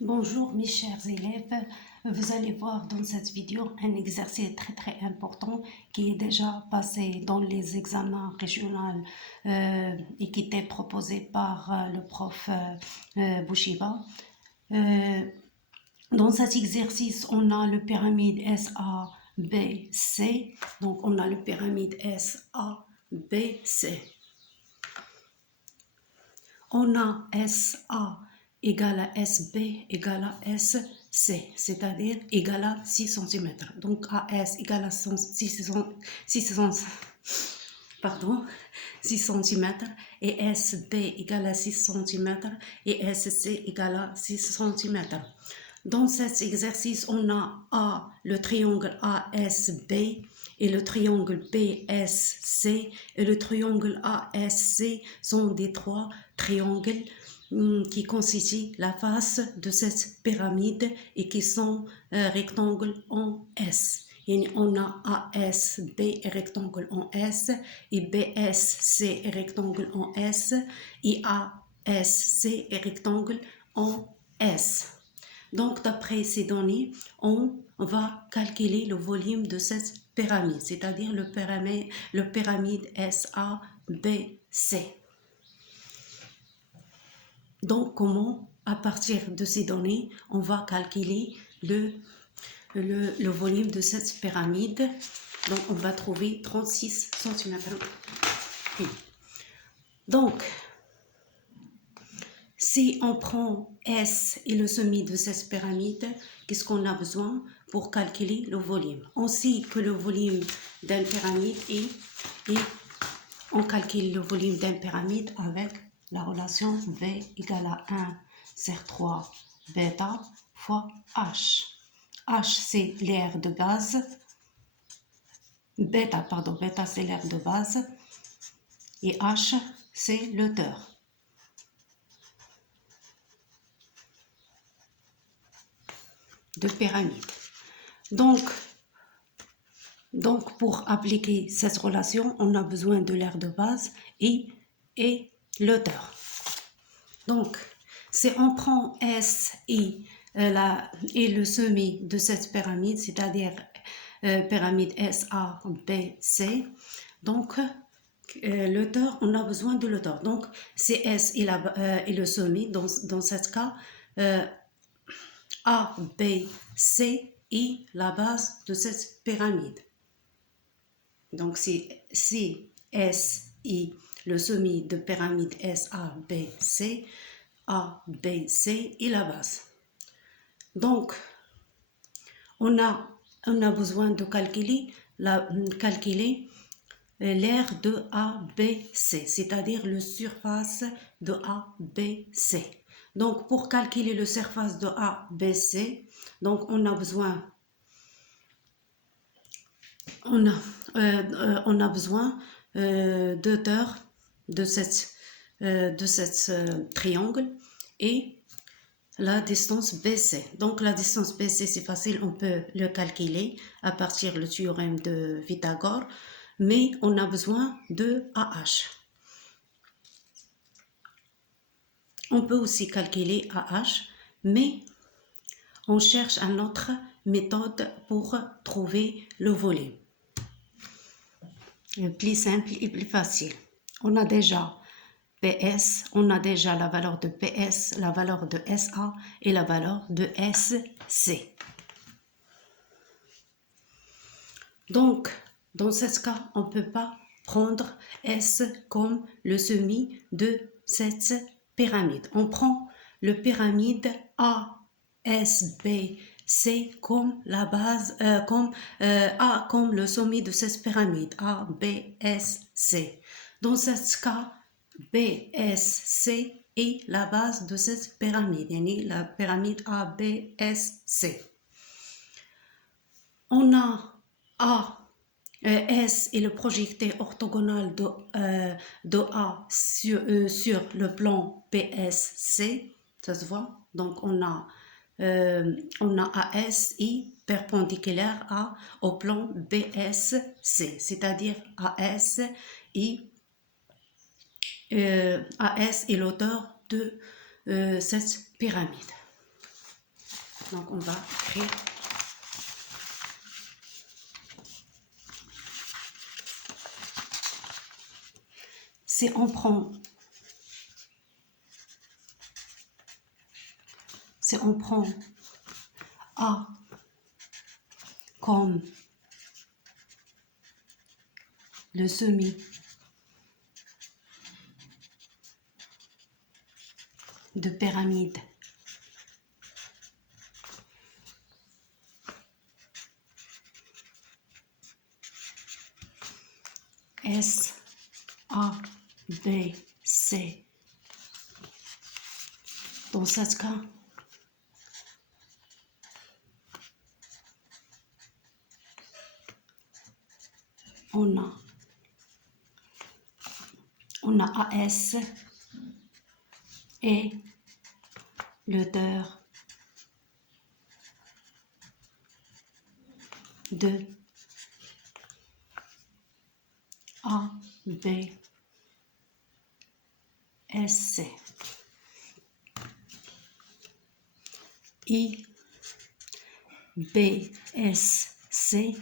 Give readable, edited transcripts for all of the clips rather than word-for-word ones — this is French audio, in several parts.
Bonjour mes chers élèves, vous allez voir dans cette vidéo un exercice très important qui est déjà passé dans les examens régionaux et qui était proposé par le prof Bouchiba. Dans cet exercice, on a le pyramide SABC, donc on a le pyramide SABC. On a SA égale à SB égale à SC, c'est-à-dire égale à 6 cm. Donc AS égale à 6 cm et SB égale à 6 cm et SC égale à 6 cm. Dans cet exercice, on a le triangle ASB et le triangle BSC et le triangle ASC sont des trois triangles qui constituent la face de cette pyramide et qui sont rectangles en S. Et on a ASB et rectangle en S et BSC et rectangle en S et ASC et rectangle en S. Donc, d'après ces données, on va calculer le volume de cette pyramide, c'est-à-dire le pyramide SABC. Donc, comment, à partir de ces données, on va calculer le volume de cette pyramide. Donc, on va trouver 36 cm. Donc, si on prend S et le sommet de cette pyramide, qu'est-ce qu'on a besoin pour calculer le volume? On sait que le volume d'une pyramide est on calcule le volume d'une pyramide avec la relation V égale à 1 sur 3 bêta fois H. H, c'est l'aire de base. Bêta, c'est l'aire de base. Et H, c'est l'hauteur. De pyramide. Donc, pour appliquer cette relation, on a besoin de l'aire de base et l'hauteur. Donc, si on prend S et le sommet de cette pyramide, c'est-à-dire pyramide SABC, donc l'hauteur, on a besoin de l'hauteur. Donc, c'est S et le sommet, dans ce cas, A, B, C est la base de cette pyramide. Donc, c'est S, I, le sommet de pyramide S, A, B, C est la base. Donc, on a besoin de calculer l'aire de ABC, c'est-à-dire la surface de ABC. Donc, pour calculer la surface de ABC, donc on a besoin d'auteur de cette triangle et la distance BC. Donc la distance BC, c'est facile, on peut le calculer à partir du théorème de Pythagore, mais on a besoin de AH. On peut aussi calculer AH, mais on cherche une autre méthode pour trouver le volume. Plus simple et plus facile. On a déjà PS, on a déjà la valeur de PS, la valeur de SA et la valeur de SC. Donc, dans ce cas, on ne peut pas prendre S comme le sommet de cette pyramide. On prend le pyramide ASBC comme la base, A comme le sommet de cette pyramide, ABSC. Dans ce cas, BSC est la base de cette pyramide, la pyramide ABSC. On a S est le projecté orthogonal de A sur le plan BSC, ça se voit. Donc on a AS est perpendiculaire au plan BSC, c'est-à-dire AS est l'auteur de cette pyramide. Donc on va écrire. Si on prend A comme le semi de pyramide S, A, B, C. Dans ce cas, on a AS et l'auteur de A, B, S, C. I, B, S, C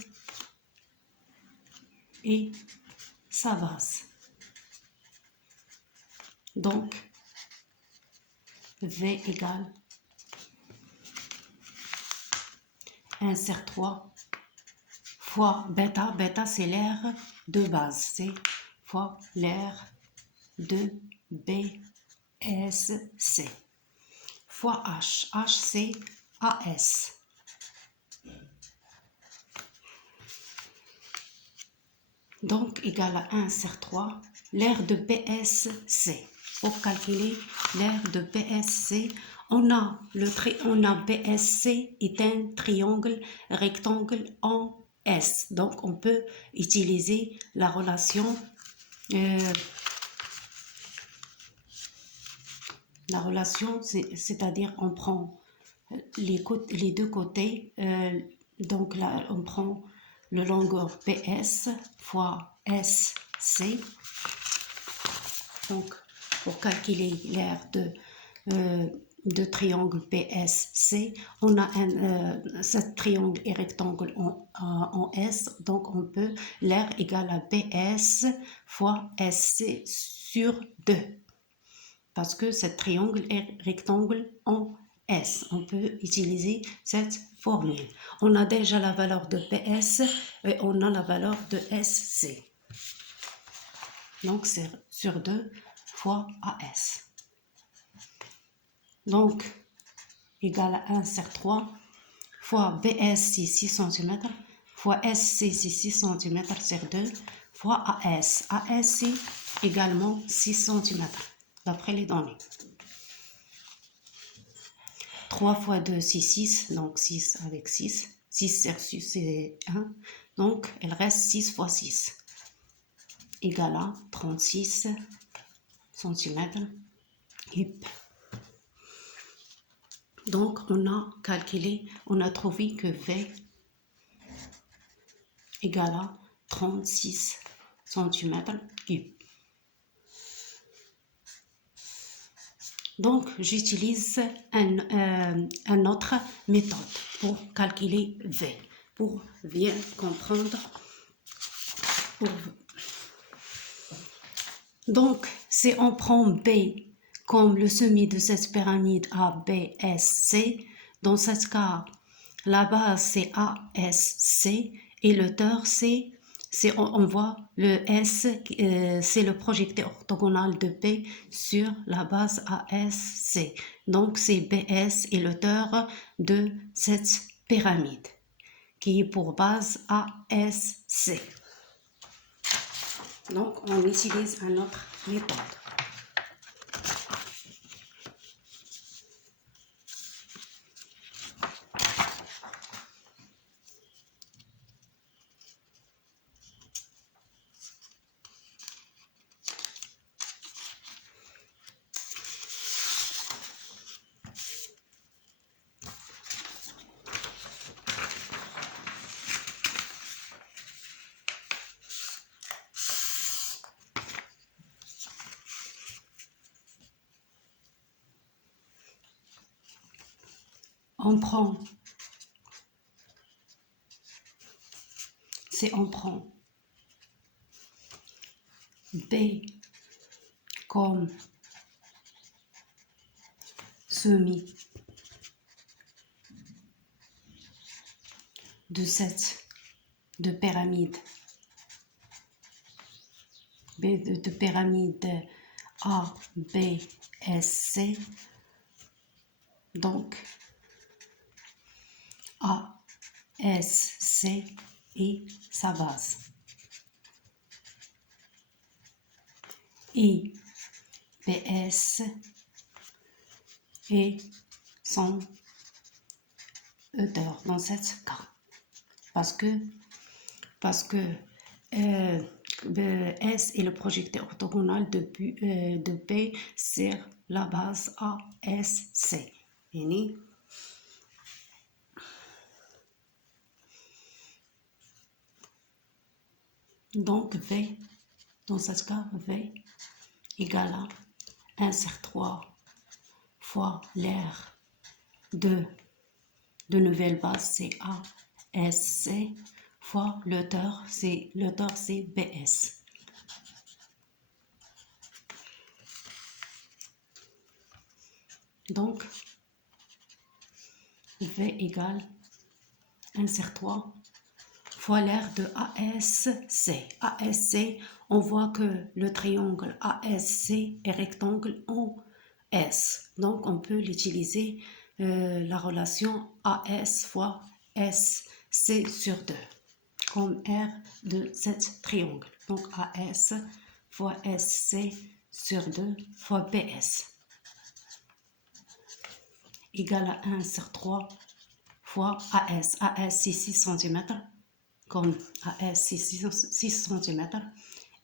et sa base. Donc, V égale 1 sur 3 fois bêta. Bêta, c'est l'air de base. C'est fois l'air de B, S, C. Fois H. H, c'est AS. Donc, égal à 1 sur 3, l'aire de BSC. Pour calculer l'aire de BSC, on a BSC est un triangle rectangle en S. Donc, on peut utiliser la relation, c'est-à-dire on prend les deux côtés. Donc là, on prend le longueur PS fois SC. Donc, pour calculer l'aire de triangle PSC, on a ce triangle est rectangle en S, donc on peut l'aire égale à PS fois SC sur 2. Parce que ce triangle est rectangle en S. On peut utiliser cette formule. On a déjà la valeur de PS et on a la valeur de SC. Donc, c'est sur 2 fois AS. Donc, égal à 1 sur 3 fois BS, c'est 6 cm, fois SC, c'est 6 cm sur 2, fois AS. AS, c'est également 6 cm, d'après les données. 3 fois 2, c'est 6, donc 6 avec 6. 6 sur 6, c'est 1. Donc, il reste 6 fois 6. Égal à 36 cm cubes. Donc, on a calculé, on a trouvé que V égale à 36 cm cubes. Donc, j'utilise une autre méthode pour calculer V, pour bien comprendre. Donc, si on prend B comme le sommet de cette pyramide ABSC, dans ce cas, la base c'est ASC et l'auteur c'est on voit le S, c'est le projecteur orthogonal de B sur la base ASC. Donc, c'est BS et l'auteur de cette pyramide qui est pour base ASC. Donc, on utilise une autre méthode. on prend, on prend B comme semi de pyramide, de pyramide A, B, S, C. Donc, A, S, C et sa base. I, B, S et son hauteur dans ce cas. Parce que S est le projecteur orthogonal de B sur la base ASC. Donc V, dans ce cas, V égale à 1 sur 3 fois l'aire de nouvelle base, c'est ASC, fois l'auteur, c'est BS. Donc, V égale 1 sur 3 fois l'aire de ASC. ASC, on voit que le triangle ASC est rectangle en S. Donc, on peut l'utiliser, la relation AS fois SC sur 2, comme R de cet triangle. Donc, AS fois SC sur 2 fois BS égale à 1 sur 3 fois AS. AS, c'est 6 cm. Comme AS, c'est 6 cm.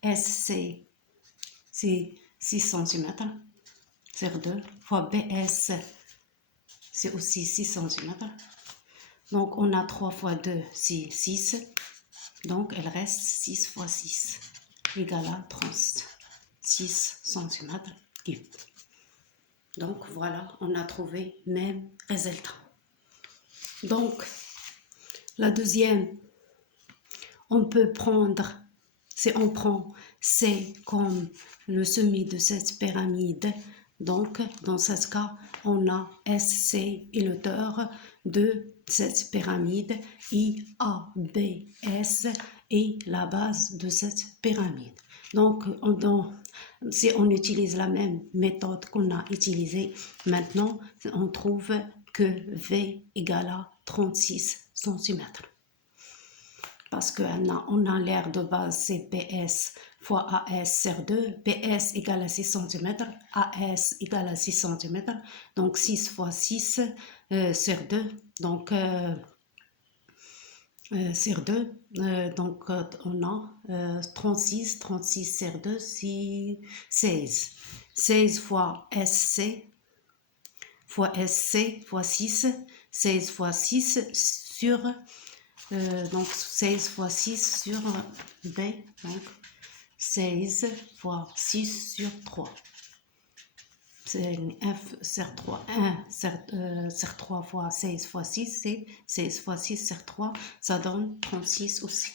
SC, c'est 6 cm sur 2 fois BS, c'est aussi 6 cm. Donc, on a 3 fois 2, c'est 6. Donc, elle reste 6 fois 6 égale à 36 cm cubes. Donc, voilà, on a trouvé même résultat. Donc, la deuxième, on peut prendre, on prend C comme le sommet de cette pyramide. Donc, dans ce cas, on a SC et l'auteur de cette pyramide, IABS et la base de cette pyramide. Donc, si on utilise la même méthode qu'on a utilisée maintenant, on trouve que V égale à 36 cm. Parce qu'on a l'aire de base, c'est PS fois AS sur 2. PS égale à 6 cm, AS égale à 6 cm. Donc 6 fois 6 sur 2. Donc sur 2. Donc on a 36 sur 2, c'est 16. 16 fois SC fois SC fois 6. 16 fois 6 sur... donc 16 fois 6 sur B, donc 16 fois 6 sur 3. C'est F sur 3, 1 sur 3 fois 16 fois 6, c'est 16 fois 6 sur 3, ça donne 36 aussi.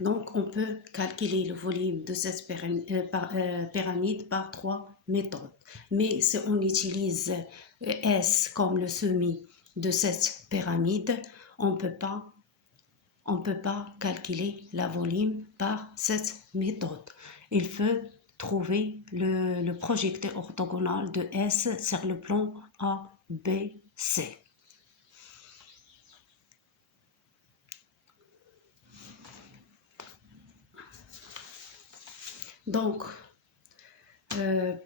Donc, on peut calculer le volume de cette pyramide par 3 méthodes. Mais si on utilise S comme le sommet de cette pyramide, on ne peut pas calculer le volume par cette méthode. Il faut trouver le projecteur orthogonal de S sur le plan ABC. Donc,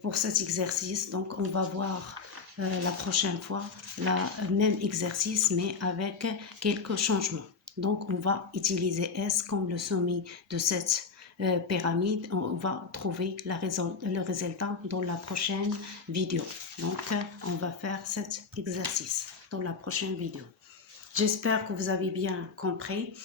pour cet exercice, donc on va voir la prochaine fois le même exercice, mais avec quelques changements. Donc, on va utiliser S comme le sommet de cette pyramide. On va trouver le résultat dans la prochaine vidéo. Donc, on va faire cet exercice dans la prochaine vidéo. J'espère que vous avez bien compris.